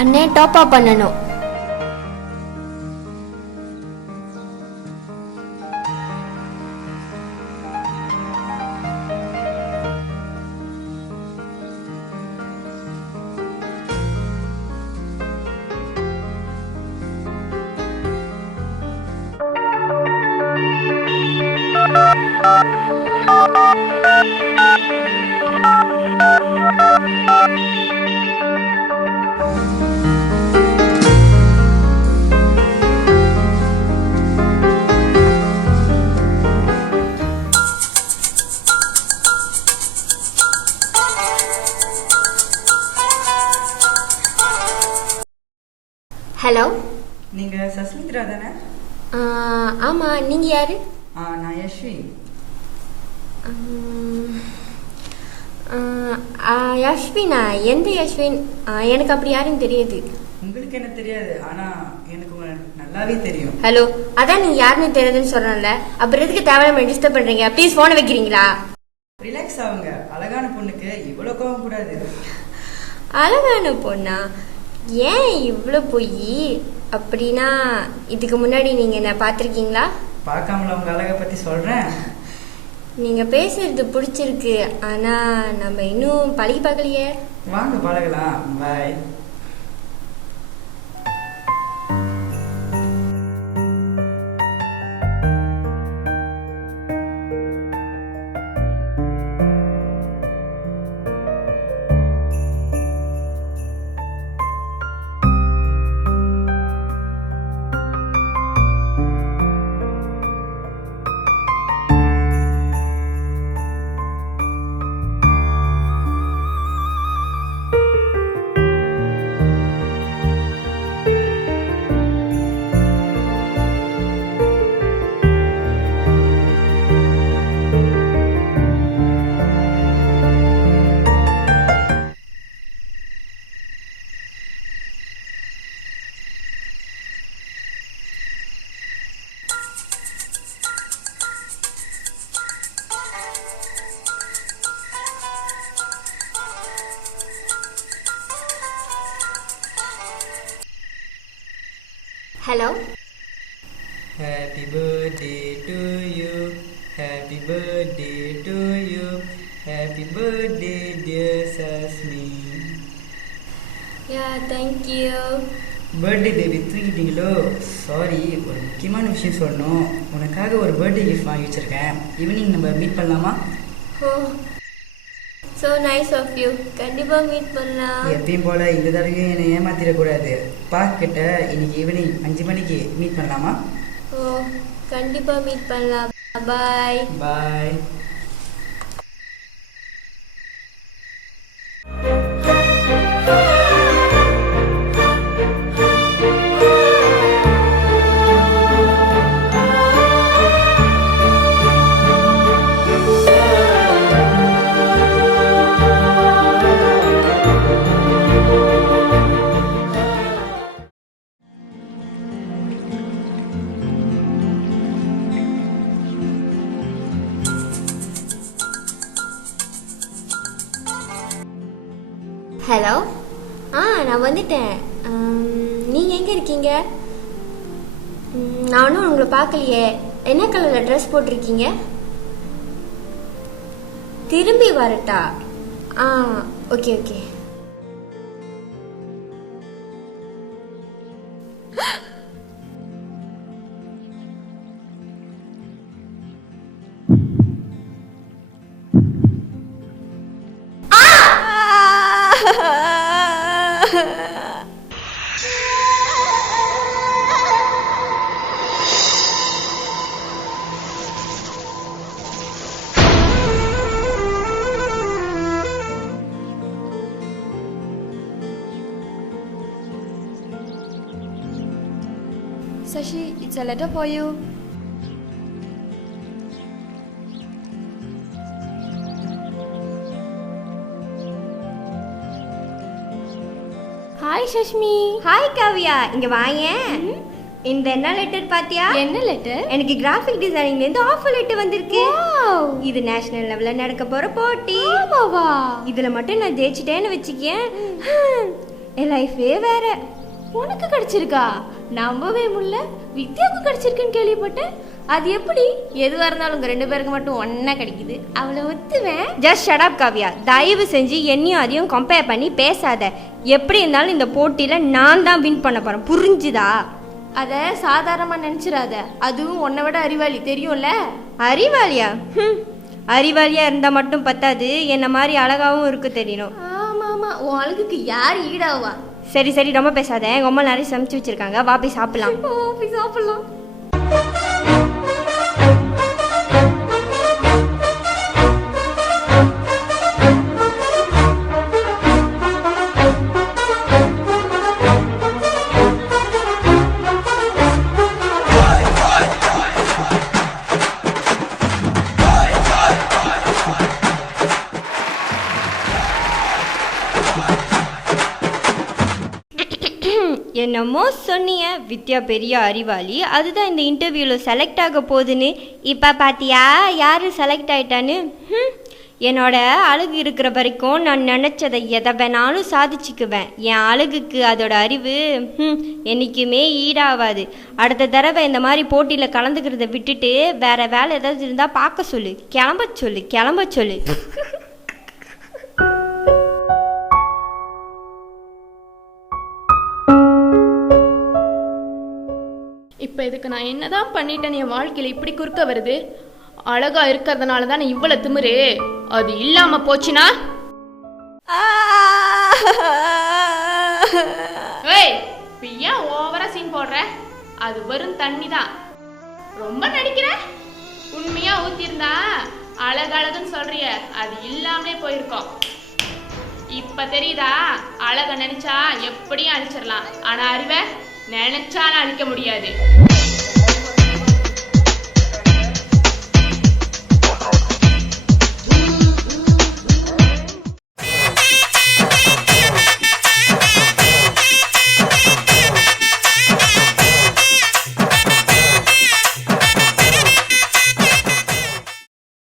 அண்ணே top up பண்ணணும். Hello, நீங்கள் சஸ்மித்ரா தானே? ஆமாம். நீங்கள் யார்? நான் யஷ்வின். யஷ்வினா? எந்த யஷ்வின்? எனக்கு அப்படி யாருன்னு தெரியாது. உங்களுக்கு என்ன தெரியாது, ஆனால் எனக்கு உங்களை நல்லாவே தெரியும். ஹலோ, அதான் நீங்கள் யாருன்னு தெரியாதுன்னு சொல்கிறேன்ல, அப்புறம் எதுக்கு தேவையில்லாம டிஸ்டர்ப் பண்ணுறீங்க? ப்ளீஸ் ஃபோனை வைக்கிறீங்களா? ரிலாக்ஸ் ஆகுங்க. அழகான பொண்ணுக்கு இவ்வளோ கோவம் கூடாது. அழகான பொண்ணா? ஏன் இவ்வளோ பொய்? அப்படின்னா இதுக்கு முன்னாடி நீங்கள் என்ன பார்த்துருக்கீங்களா? பார்க்காமல உங்கள் அழகை பற்றி சொல்கிறேன். நீங்கள் பேசுறது பிடிச்சிருக்கு, ஆனால் நம்ம இன்னும் பழகி பார்க்கலையே. வாங்க பழகலாம். Bye. Hello. Happy birthday to you, happy birthday to you, happy birthday dear Sashmi. Yeah, thank you. Birthday baby தூங்கிட்டீங்களோ? சாரி, ஒரு முக்கியமான விஷயம் சொல்லணும். உனக்காக ஒரு பர்த்டே கிஃப்ட் வாங்கி வச்சுருக்கேன். ஈவினிங் நம்ம மீட் பண்ணலாமா? ஓ, ஸோ நைஸ் ஆஃப் யூ. கண்டிப்பாக மீட் பண்ணலாம். எப்பயும் போல் இந்த தடவையும் என்னை ஏமாத்திடக்கூடாது. பார்க்கிட்ட இன்னைக்கு ஈவினிங் 5 மணிக்கு மீட் பண்ணலாமா? ஓ, கண்டிப்பாக மீட் பண்ணலாம். பாய் பாய். ஹலோ. நான் வந்துட்டேன். நீங்கள் எங்கே இருக்கீங்க? நான் ஒன்றும் உங்களை பார்க்கலையே. என்ன கலரில் ட்ரெஸ் போட்டிருக்கீங்க? திரும்பி வரட்டா? Okay okay. Sashi, it's a letter for you. Hi Sashmi. Hi Kavya, இங்கே வாயேன். இந்த என்ன லெட்டர் பாத்தியா? என்ன லெட்டர்? எனக்கு கிராஃபிக் டிசைனிங்ல இருந்து ஆஃபர் லெட்டர் வந்திருக்கு. இது நேஷனல் லெவல்ல நடக்க போற போட்டி. ஆமாவா? இதுல மட்டும் நான் ஜெயிச்சிட்டேன்னு வெச்சுக்கேன், என் லைஃபே வேற. உனக்கு கிடைச்சிருக்கா? நம்பவே முடியல. வித்யாவுக்கு கிடைச்சிருக்குன்னு கேள்விப்பட்டேன். அது எப்படி? எதுவாக இருந்தாலும் உங்கள் 2 பேருக்கு மட்டும் ஒன்றா கிடைக்குது. அவளை ஒத்துவேன். Just shut up Kavya. தயவு செஞ்சு என்னையும் அதையும் கம்பேர் பண்ணி பேசாத. எப்படி இருந்தாலும் இந்த போட்டியில் நான் தான் வின் பண்ண போகிறேன், புரிஞ்சுதா? அதை சாதாரணமாக நினச்சிடாத. அதுவும் உன்னை விட அறிவாளி, தெரியும்ல? அறிவாளியா? அறிவாளியாக இருந்தால் மட்டும் பத்தாது, என்னை மாதிரி அழகாகவும் இருக்கு தெரியணும். ஆமாம் ஆமாம், உன் அழகுக்கு யார் ஈடாவா? சரி சரி, ரொம்ப பேசாத. எங்கள் அம்மா நிறைய சமைச்சு வச்சுருக்காங்க, வா போய் சாப்பிடலாம். போய் சாப்பிடலாம். என்னமோ சொன்னீங்க வித்யா பெரிய அறிவாளி, அதுதான் இந்த இன்டர்வியூவில் செலக்ட் ஆக போகுதுன்னு. இப்போ பார்த்தியா யார் செலக்ட் ஆயிட்டான்னு? என்னோட அழகு இருக்கிற வரைக்கும் நான் நினச்சதை எதை வேணாலும் சாதிச்சுக்குவேன். என் அழகுக்கு அதோட அறிவு என்றைக்குமே ஈடாகாது. அடுத்த தடவை இந்த மாதிரி போட்டியில் கலந்துக்கிறத விட்டுட்டு வேற வேலை ஏதாவது இருந்தால் பார்க்க சொல்லு, கிளம்ப சொல்லு. இப்போ இதுக்கு நான் என்னதான் பண்ணிட்டேன்? என் வாழ்க்கையில் இப்படி குறுக்க வருது. அழகா இருக்கிறதுனால தானே இவ்வளவு திமிரு. அது இல்லாம போச்சுன்னா ஏன் ஓவரா சீன் போடுற? அது வெறும் தண்ணி தான். ரொம்ப நடிக்கிற. உண்மையா ஊத்திருந்தா அழகுன்னு சொல்றிய, அது இல்லாமலே போயிருக்கோம். இப்ப தெரியுதா? அழக நினைச்சா எப்படியும் அழிச்சிடலாம், ஆனா அறிவை நினைச்சாலும் அழிக்க முடியாது.